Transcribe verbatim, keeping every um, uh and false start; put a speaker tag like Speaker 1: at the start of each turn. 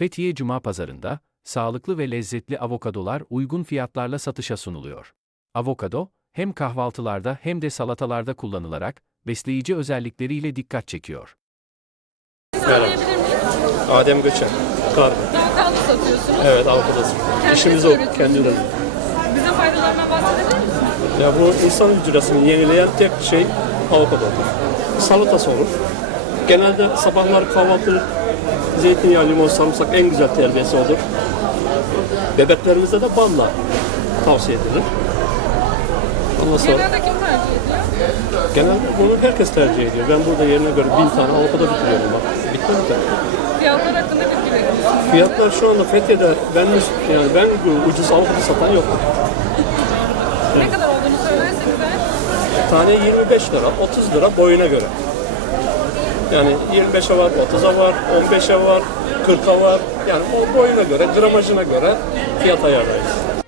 Speaker 1: Fethiye Cuma Pazarı'nda, sağlıklı ve lezzetli avokadolar uygun fiyatlarla satışa sunuluyor. Avokado, hem kahvaltılarda hem de salatalarda kullanılarak, besleyici özellikleriyle dikkat çekiyor.
Speaker 2: Merhaba. Adem Göçen. Kargo.
Speaker 3: Avokado satıyorsunuz.
Speaker 2: Evet, avokadosu.
Speaker 3: Kendiniz
Speaker 2: İşimiz o,
Speaker 3: üretiyorsunuz.
Speaker 2: kendi üretim.
Speaker 3: Bize faydalarından bahsedebilir misiniz?
Speaker 2: Ya bu insan hücresini yenileyen tek şey avokadodur. Salatası olur. Genelde sabahları kahvaltı zeytinyağı, limon, sarımsak en güzel terbiyesi olur. Bebeklerimize de balla tavsiye edilir. Ondan sonra
Speaker 3: Genelde kim tercih ediyor?
Speaker 2: genelde bunu herkes tercih ediyor. Ben burada yerine göre bin tane avokado bitiriyorum bak. Bitmedi de.
Speaker 3: Fiyatlar hakkında bilgi verir misiniz?
Speaker 2: Fiyatlar şu anda Fethiye'de ben yani ben ucuz avokado satan yok.
Speaker 3: Ne kadar olduğunu söylerseniz eğer.
Speaker 2: Tane yirmi beş lira, otuz lira boyuna göre. Yani yirmi beşe var, otuza var, on beşe var, kırka var. Yani o boyuna göre, gramajına göre fiyat ayarlayız.